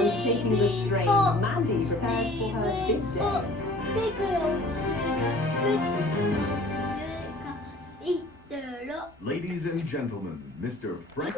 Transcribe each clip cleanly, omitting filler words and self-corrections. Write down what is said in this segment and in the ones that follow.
And taking the strain, Mandy prepares for her big day. Ladies and gentlemen, Mr. Frank.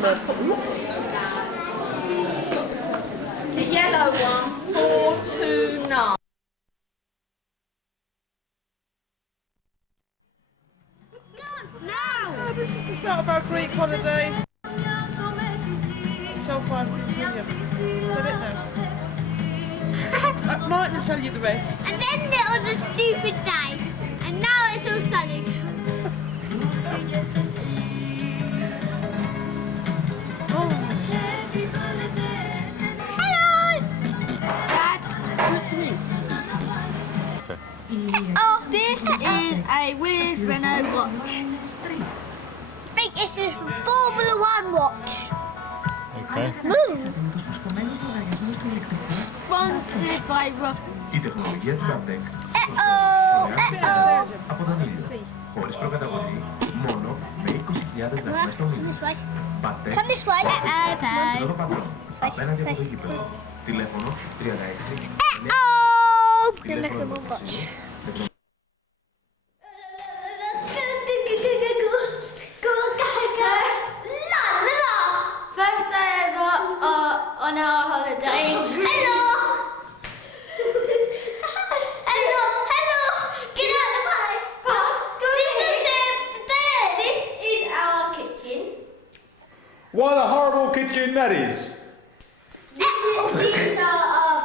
number. The yellow one, 429. Oh, this is the start of our Greek holiday. So far it's been brilliant. Is that it now? Martin will tell you the rest. And then there was a stupid day, and now it's all sunny. Oh. Hello! Dad. Good to meet. Oh, this is a weird Renault watch. I think it's a Formula One watch. Okay. Woo! Sponsored by Rock. Η τεχνολογία της Labtec από τον ήλιο. Χωρίς προκαταβολή, μόνο με 20.000 δραχμές το μήνα. This way. Labtec, Come this way. το πατρό. Απέναντι από το γήπεδο. Τηλέφωνο 36. Good looking watch. First day ever on our holiday. Hello! Hello! Get out of the way! Pass! This is our kitchen. What a horrible kitchen that is! These are our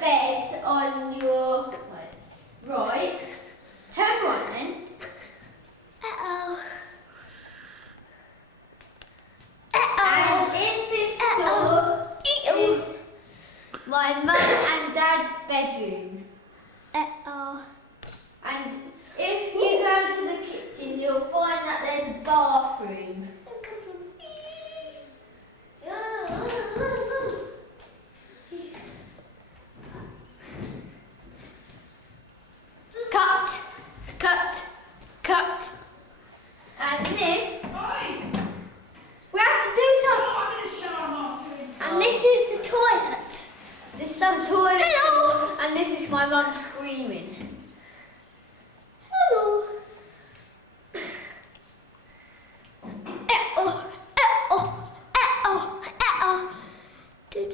beds on your right. Turn right then. And in this door is my mum and dad's bedroom. And if you go to the kitchen, you'll find that there's a bathroom. Cut. And this, we have to do something. And this is the toilet. This is the toilet. Hello. And this is my mum screaming. Hello. Do.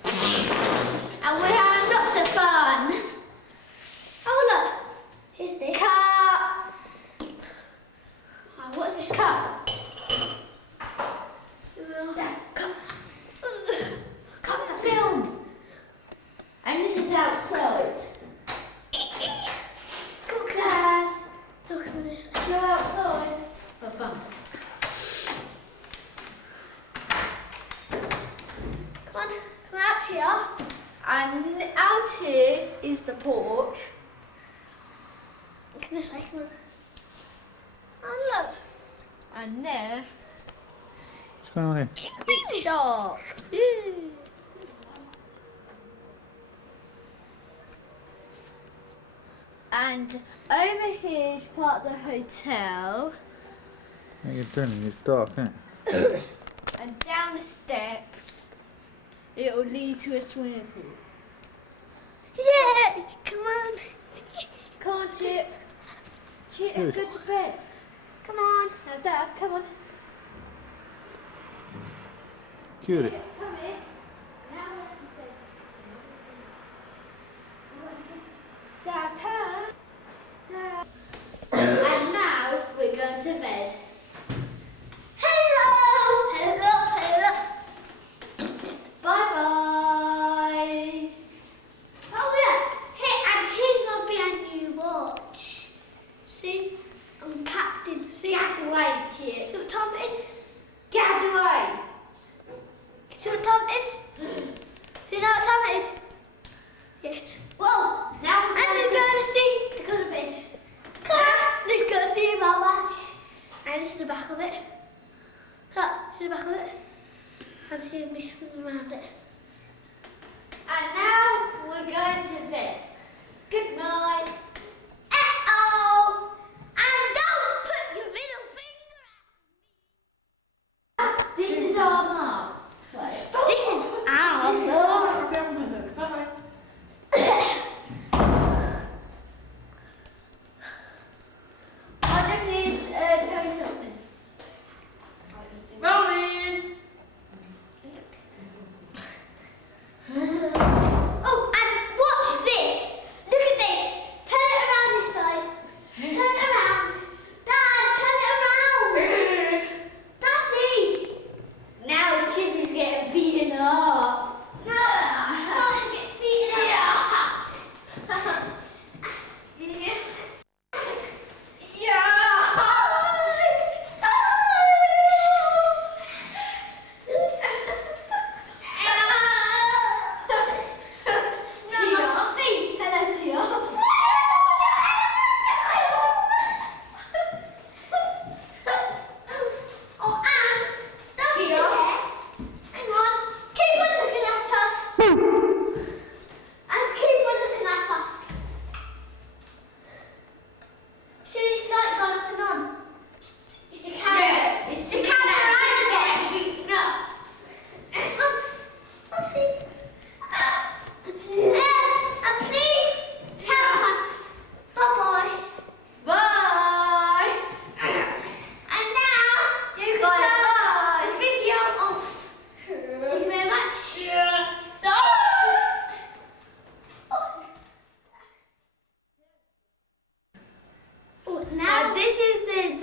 And we're having lots of fun. Oh look, here's this. Cut. Oh, what's this? Cut. Dad, cut. Cut the film. And this is outside. Look at this. Go outside. For fun. Come out here. And out here is the porch. Come this way, come on. And look. And there, What's going on here? it's dark. And over here is part of the hotel. What are you doing? It's dark, isn't it? And down the steps, it will lead to a swimming pool. Yeah, come on. Come on, Chip. Chip, let's go to bed. Come on. Now, Dad, come on. Cutie. Chip, come here. Now what you say? Dad, turn. Dad. And now we're going to bed. Hello. Bye-bye. Oh yeah, and here's my brand new watch. See, I'm captain. See, get out the way, Chip. See what time it is? Get out the way. See what time it is?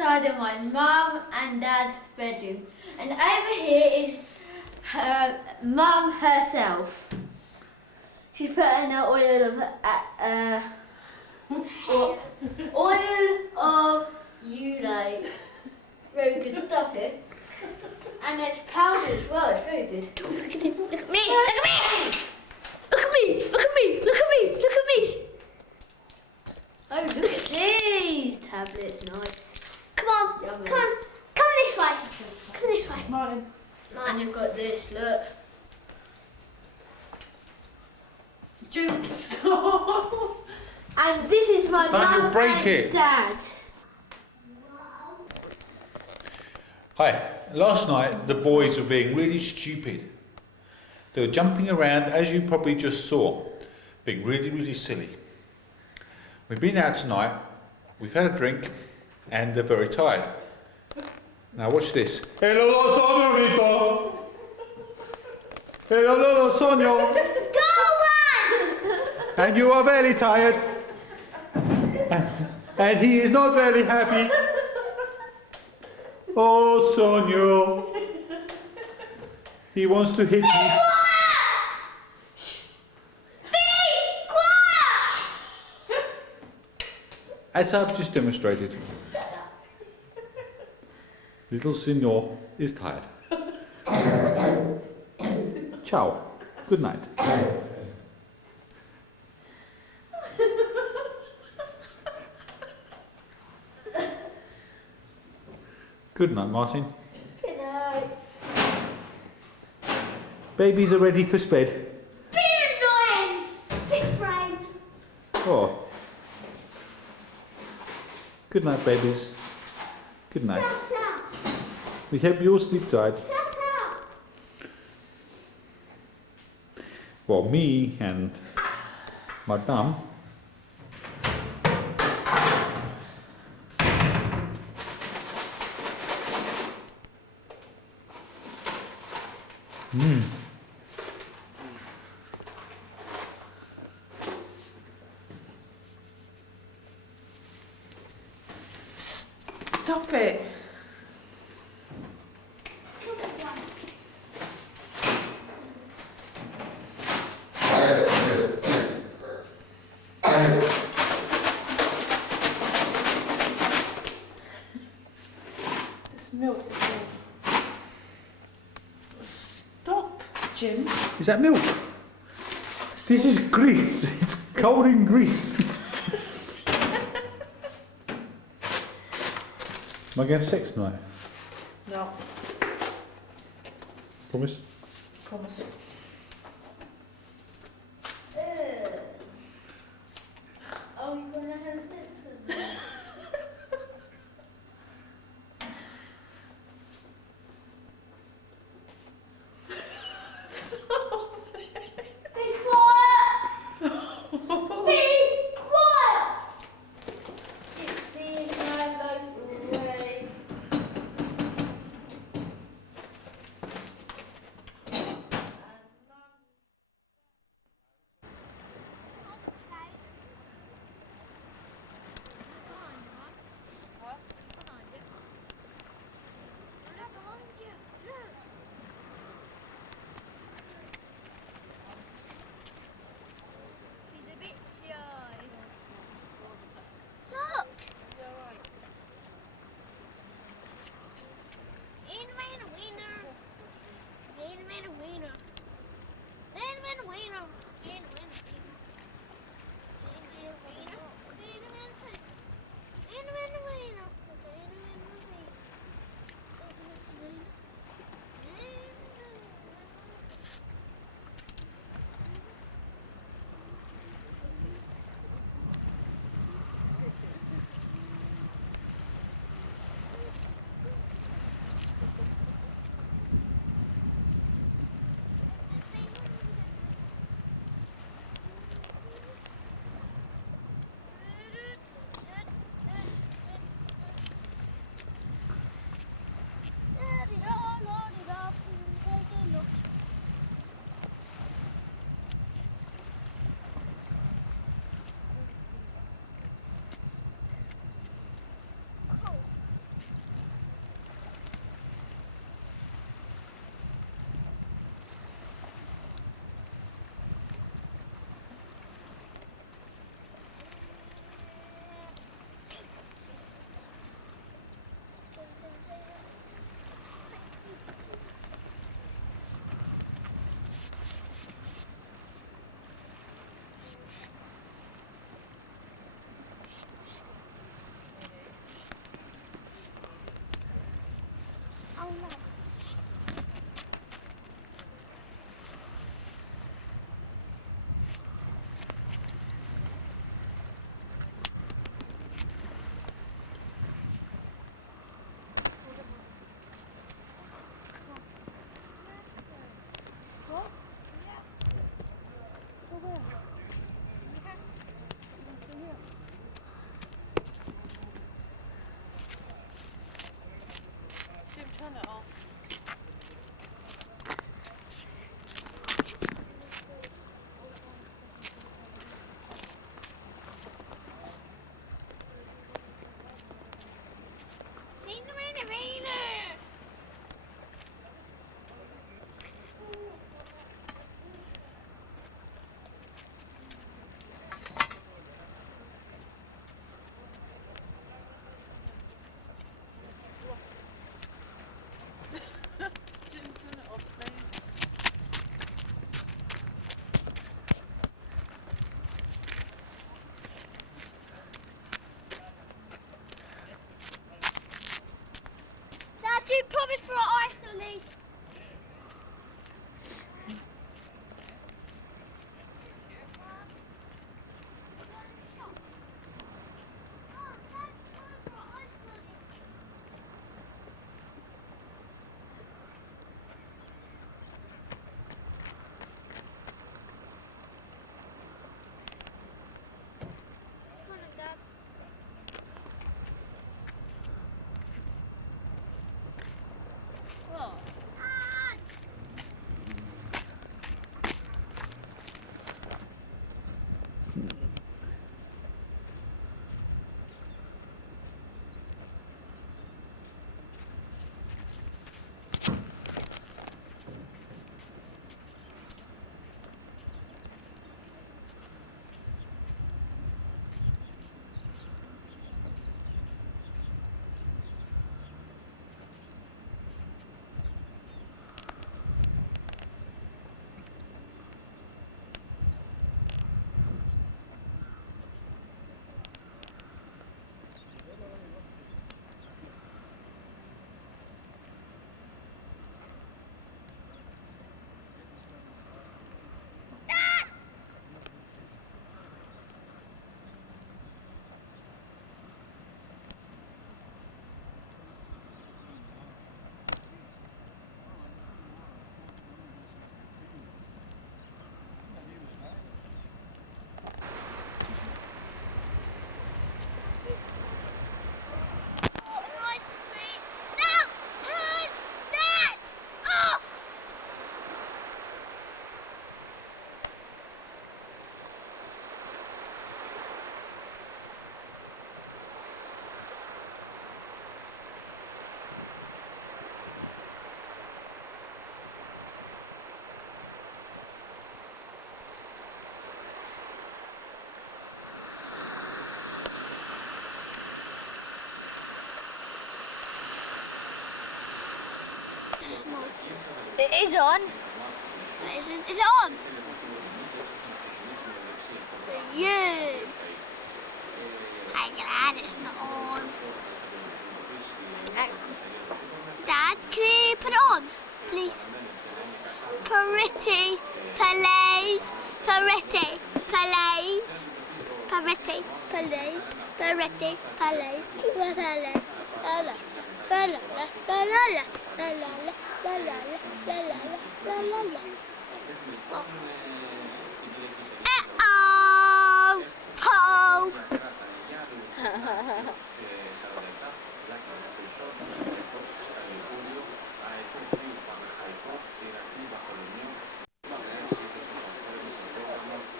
inside of my mum and dad's bedroom. And over here is her mum herself. She's putting her oil of you like very good stuff here. And there's powder as well, it's very good. Look at me, look at me! Look at me! Look at me! Look at me! Look at me! Oh, look at these tablets, nice. Come on, yummy. Come this way. Come this way. Martin. And you've got this, look. Jukes. And this is my mum break and it. dad. Hi. Last night the boys were being really stupid. They were jumping around, as you probably just saw, being really, really silly. We've been out tonight, we've had a drink, and they're very tired. Now watch this. Hello, Sonyorito! Hello, Sonio! Go on! And you are very tired. And he is not very happy. Oh, Sonio. He wants to hit me. As I've just demonstrated, little Signor is tired. Ciao. Good night. Good night, Martin. Good night. Babies are ready for bed. Been annoying. Big brain. Oh. Good night, babies. Good night. We hope you all sleep tight. Well, me and Madame. Stop it. This milk is all... Stop, Jim. Is that milk? This is grease. It's cold in grease. Am I going to sex tonight? No, Promise? promise. Are we gonna have this? Be quiet! Be quiet! It's being my local way. good for our ice lolly. Come on, Dad. Whoa. Ice cream. No! Dad! Oh! It is on. Is it on? Yeah. I'm glad it's not on. Dad, can you put it on, please? Pretty, please. Pretty, please. Pretty, please. Pretty, please. Uh-oh! Oh!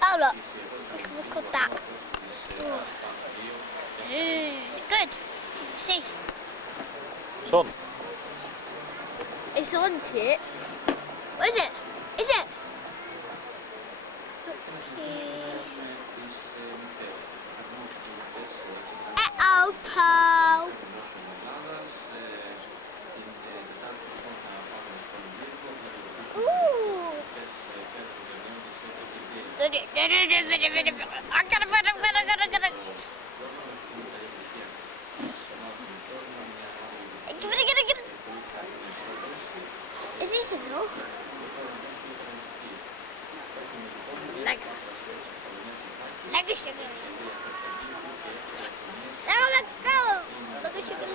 Oh look, we can record that. Ooh. It's good. See, It's on. it's on it. What is it? Is it? Uh-oh, Paul. Ooh. I gotta. Get it. Is this a no? Like a sugar. Let go. Like a sugar.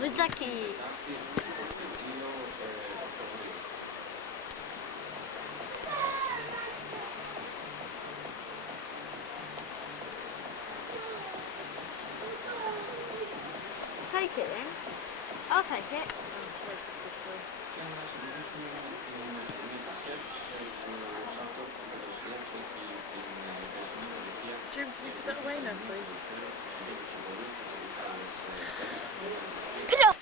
Muzaki. Take it then. I'll take it. Jim, can you put that away now, please? Put it up.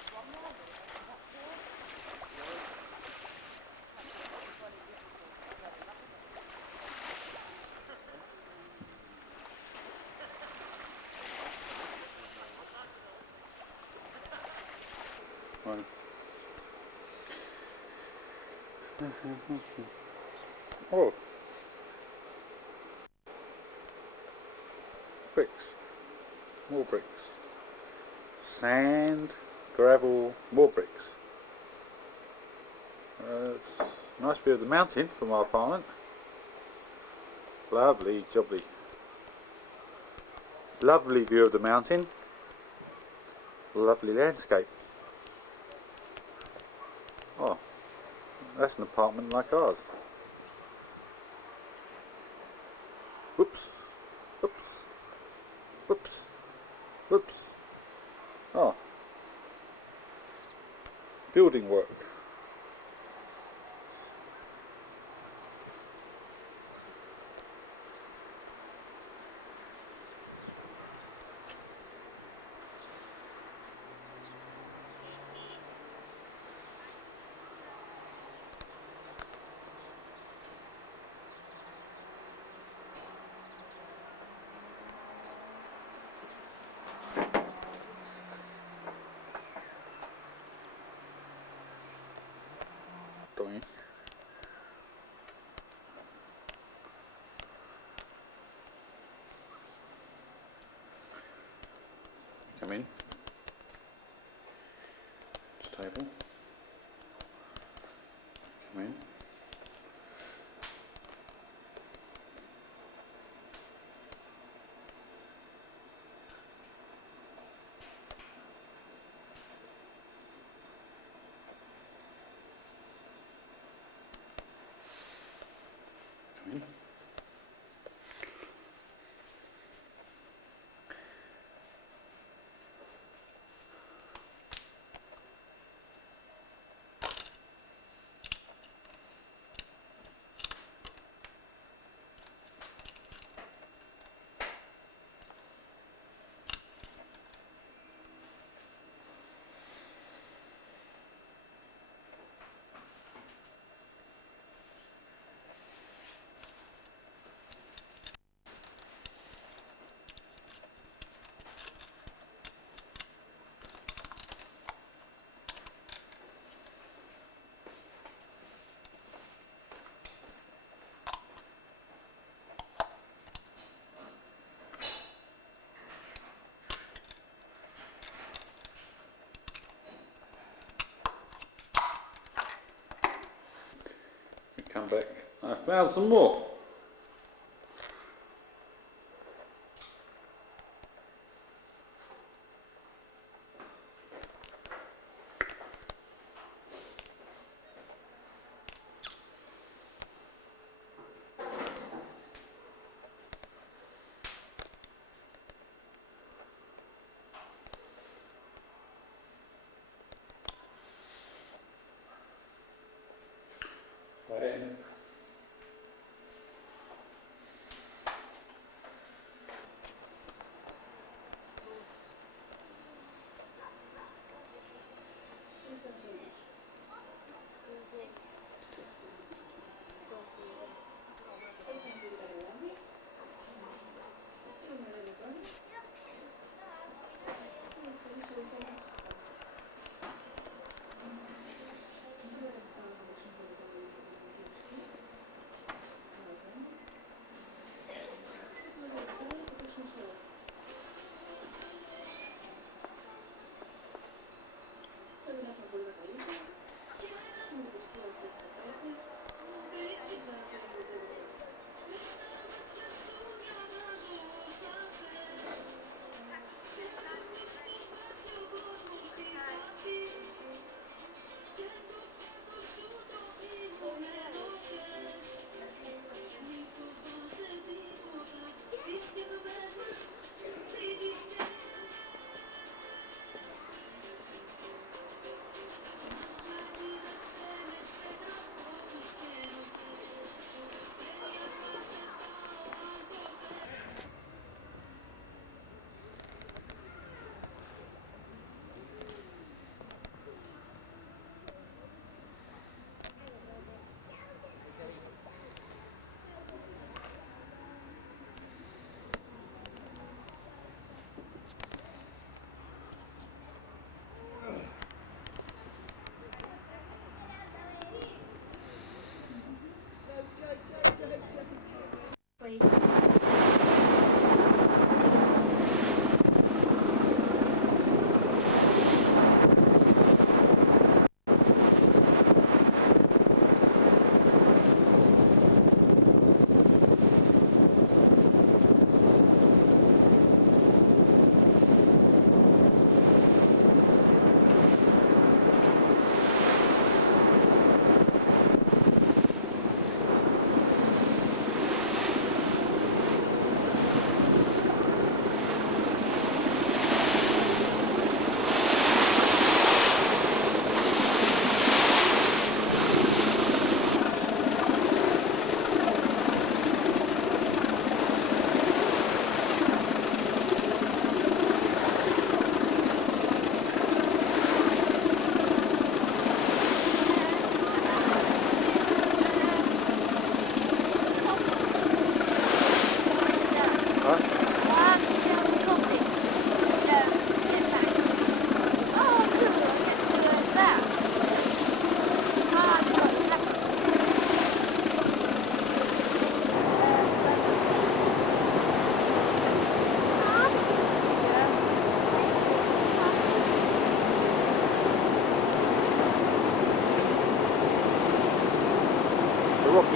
Right. Oh. Bricks. More bricks. Sand. gravel, more bricks. It's a nice view of the mountain from our apartment. Lovely, jubbly. Lovely view of the mountain. Lovely landscape. Oh, that's an apartment like ours. Whoops, whoops, whoops, whoops. Oh, building work. Doing. Come in. Table. Come in. Come in. Come back. I found some more.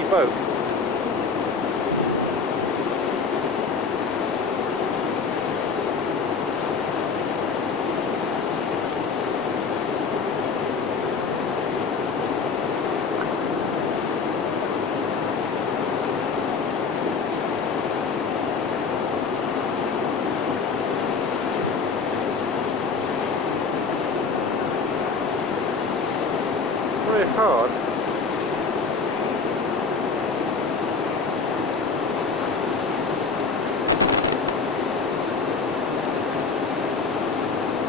boat. Very hard.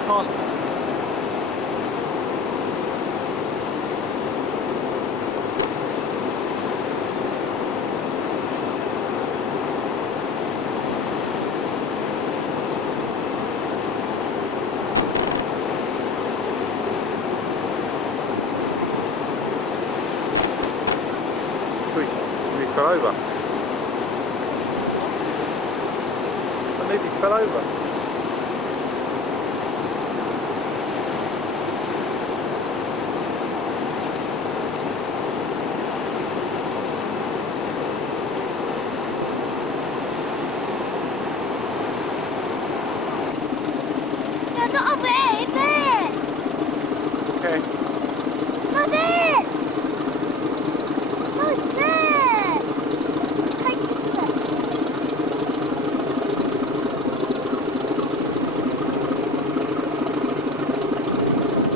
Can't. We fell over. I nearly fell over. No, not over there, there. Okay. No, there. No, there. Take this way.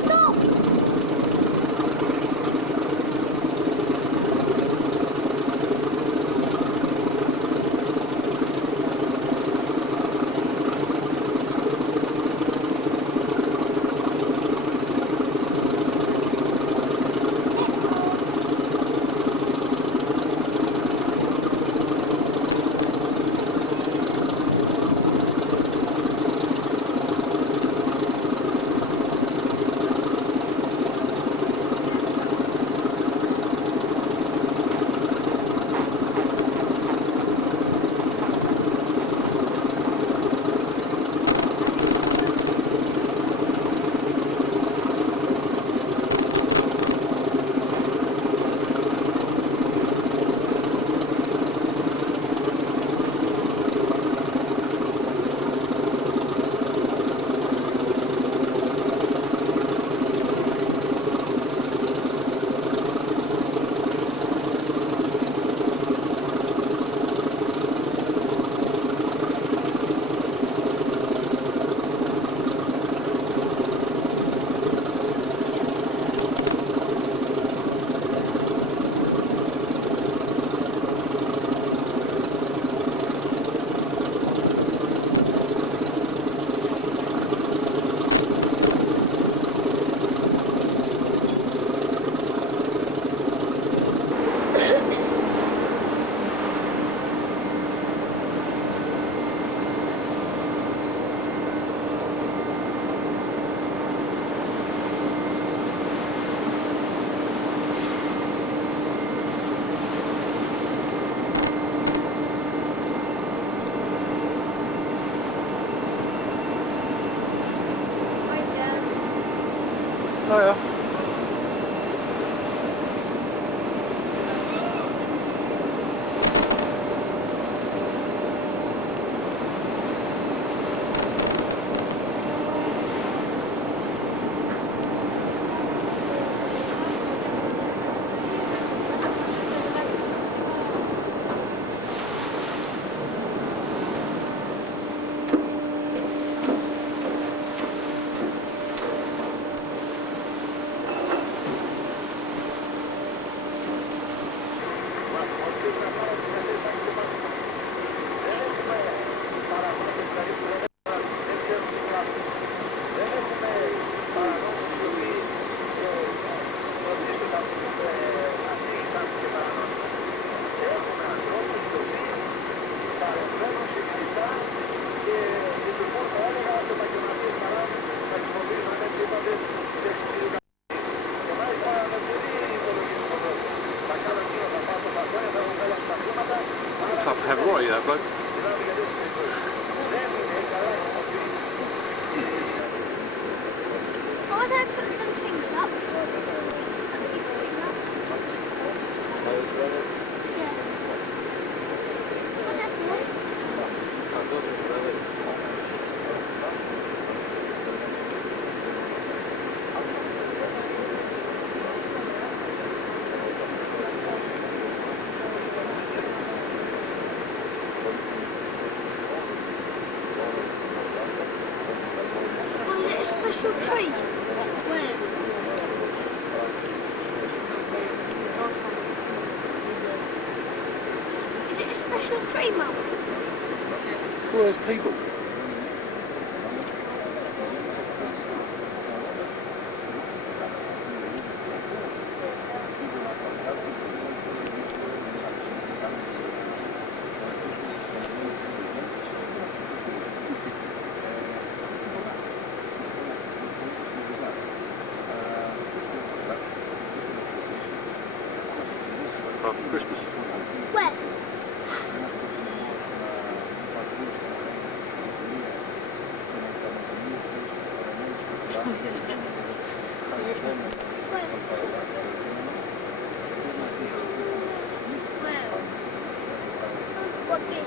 Stop. Oh yeah. special tree, Mum? For those people. After Christmas. When? What bit?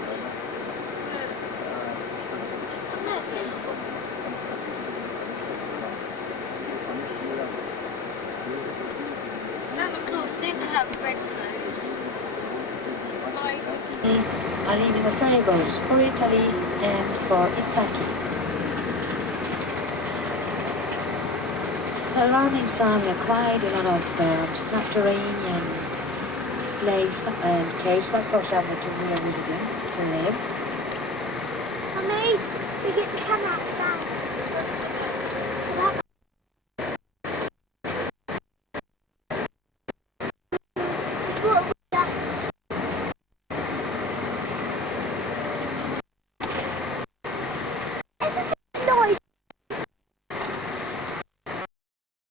Santa Claus didn't have red nose. Arrivano trolleybus for Italy and for Kentucky. Surrounding Samuel quite a lot of subterranean place and caves like for example to New Zealand to live. Mummy, we get the camera out.